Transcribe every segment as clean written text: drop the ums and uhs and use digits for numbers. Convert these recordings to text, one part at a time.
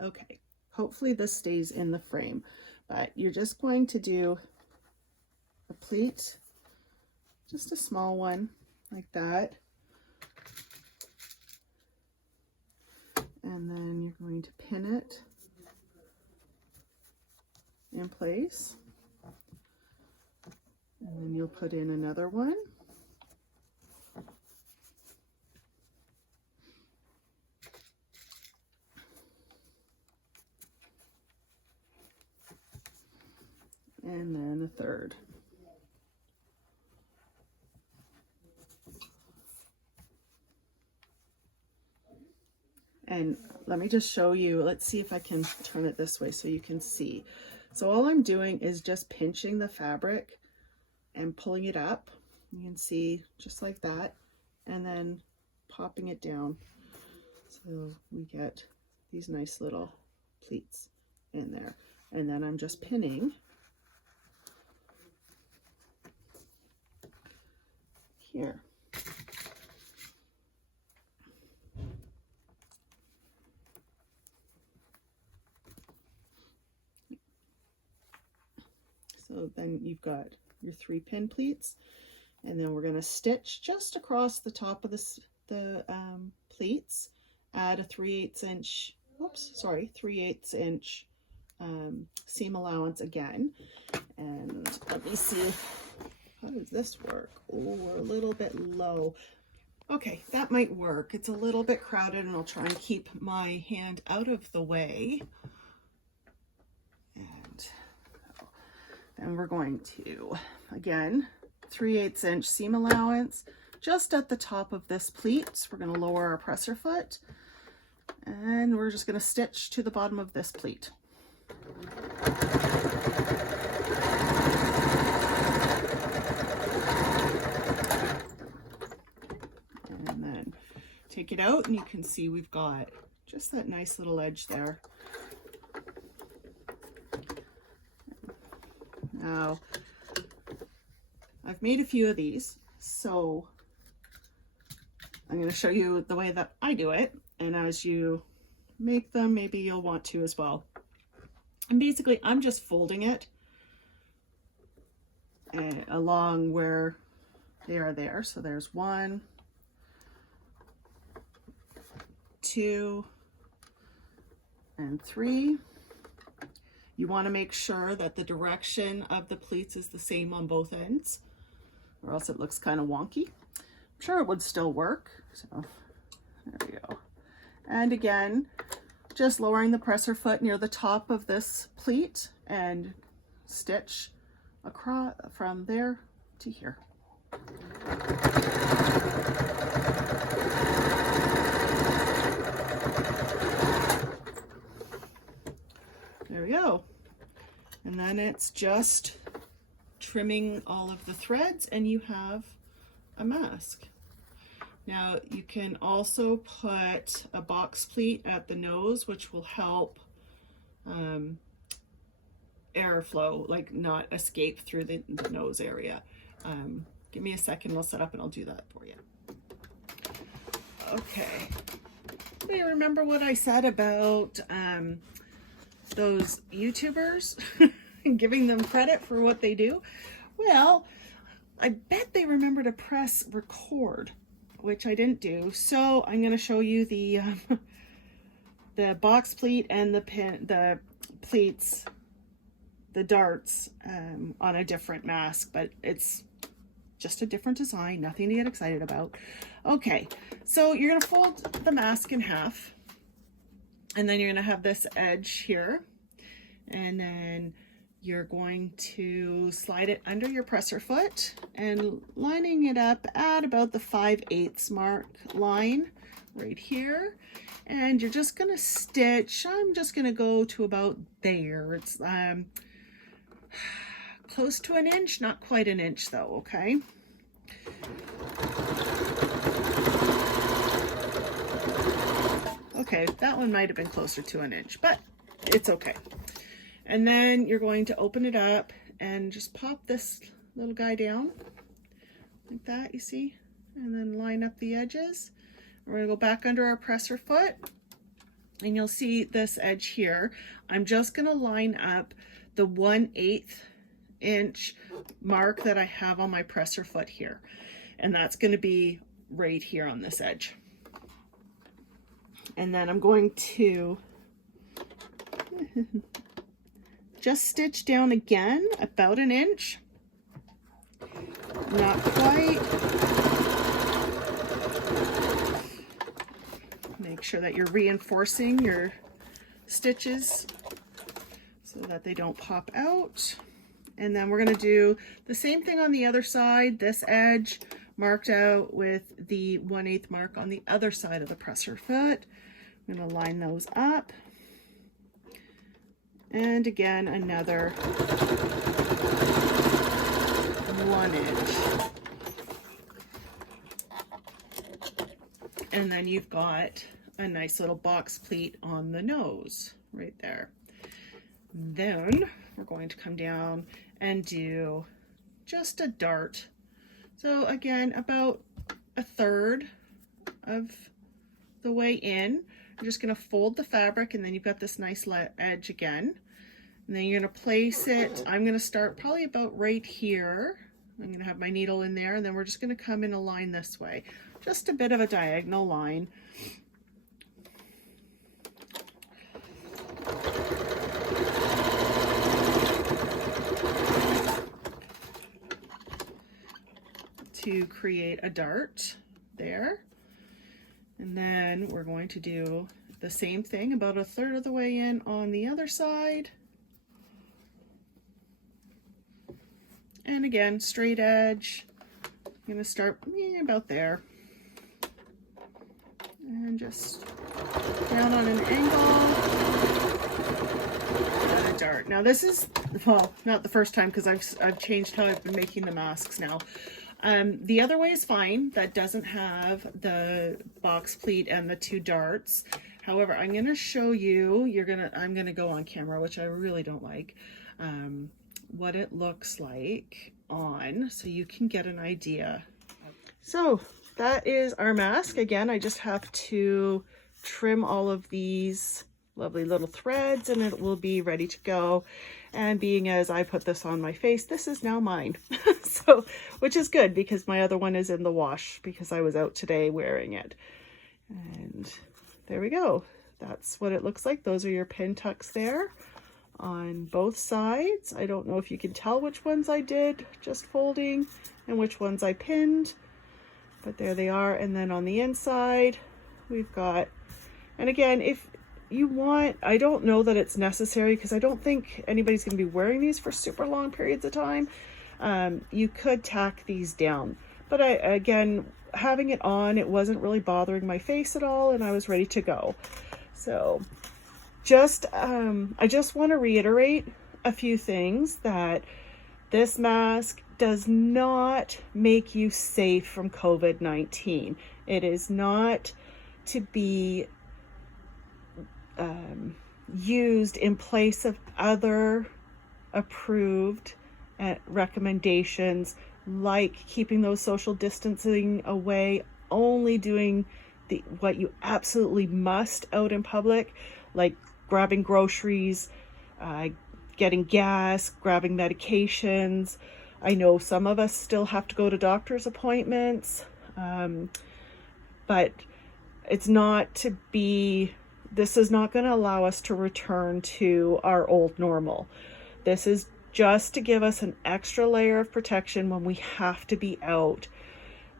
Okay, hopefully this stays in the frame, but you're just going to do a pleat, just a small one like that. And then you're going to pin it in place. And then you'll put in another one. And then a third. And let me just show you, let's see if I can turn it this way so you can see. So all I'm doing is just pinching the fabric and pulling it up. You can see just like that, and then popping it down. So we get these nice little pleats in there. And then I'm just pinning here. So then you've got your 3 pin pleats, and then we're going to stitch just across the top of the pleats, add a 3/8 inch, oops, sorry, 3/8 inch seam allowance again. And let me see, how does this work? Oh, we're a little bit low. Okay, that might work. It's a little bit crowded, and I'll try and keep my hand out of the way. And then we're going to, again, 3/8 inch seam allowance just at the top of this pleat. We're going to lower our presser foot, and we're just going to stitch to the bottom of this pleat. And then take it out, and you can see we've got just that nice little edge there. Now, I've made a few of these, so I'm going to show you the way that I do it, and as you make them, maybe you'll want to as well. And basically, I'm just folding it along where they are there. So there's 1, 2, and 3. You want to make sure that the direction of the pleats is the same on both ends, or else it looks kind of wonky. I'm sure it would still work. So there we go. And again, just lowering the presser foot near the top of this pleat and stitch across from there to here. There we go. And then it's just trimming all of the threads, and you have a mask. Now you can also put a box pleat at the nose, which will help airflow, like not escape through the nose area. Give me a second, we'll set up and I'll do that for you. Okay. Do you remember what I said about those YouTubers and giving them credit for what they do? Well, I bet they remember to press record, which I didn't do. So I'm going to show you the box pleat and the pleats, the darts on a different mask, but it's just a different design, nothing to get excited about. Okay, so you're going to fold the mask in half, and then you're going to have this edge here, and then you're going to slide it under your presser foot and lining it up at about the 5/8 mark line right here. And you're just going to stitch. I'm just going to go to about there. It's close to an inch, not quite an inch though, okay? Okay, that one might have been closer to an inch, but it's okay. And then you're going to open it up and just pop this little guy down like that, you see? And then line up the edges. We're going to go back under our presser foot And you'll see this edge here. I'm just going to line up the 1/8 inch mark that I have on my presser foot here. And that's going to be right here on this edge. And then I'm going to just stitch down again about an inch. Not quite. Make sure that you're reinforcing your stitches so that they don't pop out. And then we're going to do the same thing on the other side. This edge marked out with the 1/8 mark on the other side of the presser foot. I'm going to line those up. And again, another 1 inch. And then you've got a nice little box pleat on the nose right there. Then we're going to come down and do just a dart. So again, about 1/3 of the way in. I'm just going to fold the fabric, and then you've got this nice edge again. And then you're going to place it. I'm going to start probably about right here. I'm going to have my needle in there, and then we're just going to come in a line this way. Just a bit of a diagonal line. To create a dart there. And then we're going to do the same thing about 1/3 of the way in on the other side. And again, straight edge. I'm going to start about there. And just down on an angle. And a dart. Now this is, well, not the first time because I've changed how I've been making the masks now. The other way is fine. That doesn't have the box pleat and the 2 darts. However, I'm going to show you, I'm going to go on camera, which I really don't like, what it looks like on, so you can get an idea. So that is our mask. Again, I just have to trim all of these lovely little threads and it will be ready to go. And being as I put this on my face, this is now mine. So, which is good because my other one is in the wash because I was out today wearing it. And there we go. That's what it looks like. Those are your pin tucks there on both sides. I don't know if you can tell which ones I did just folding and which ones I pinned, but there they are. And then on the inside, we've got, and again, if you want, I don't know that it's necessary because I don't think anybody's going to be wearing these for super long periods of time. You could tack these down, but again, having it on, it wasn't really bothering my face at all, and I was ready to go. So I just want to reiterate a few things, that this mask does not make you safe from COVID-19. It is not to be used in place of other approved recommendations, like keeping those social distancing away, only doing what you absolutely must out in public, like grabbing groceries, getting gas, grabbing medications. I know some of us still have to go to doctor's appointments, but it's not to be, this is not going to allow us to return to our old normal. This is just to give us an extra layer of protection when we have to be out.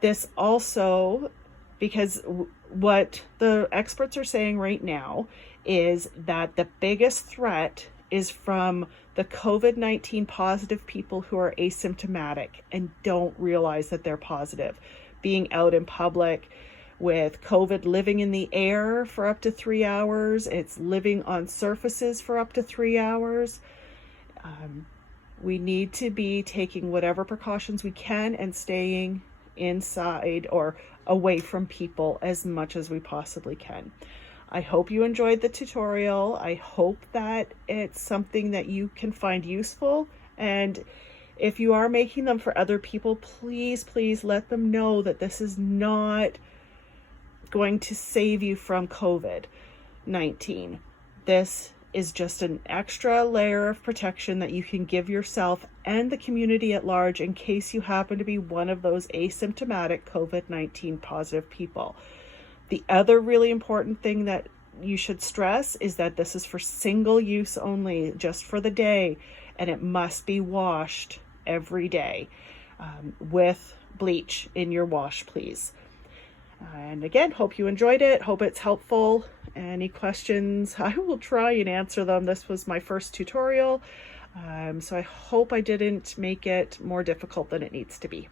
This also, because what the experts are saying right now is that the biggest threat is from the COVID-19 positive people who are asymptomatic and don't realize that they're positive. Being out in public with COVID living in the air for up to 3 hours, it's living on surfaces for up to 3 hours. We need to be taking whatever precautions we can and staying inside or away from people as much as we possibly can. I hope you enjoyed the tutorial. I hope that it's something that you can find useful. And if you are making them for other people, please let them know that this is not going to save you from COVID. COVID-19. This is just an extra layer of protection that you can give yourself and the community at large in case you happen to be one of those asymptomatic COVID-19 positive people. The other really important thing that you should stress is that this is for single use only, just for the day, and it must be washed every day with bleach in your wash, please. And again, hope you enjoyed it. Hope it's helpful. Any questions, I will try and answer them. This was my first tutorial, so I hope I didn't make it more difficult than it needs to be.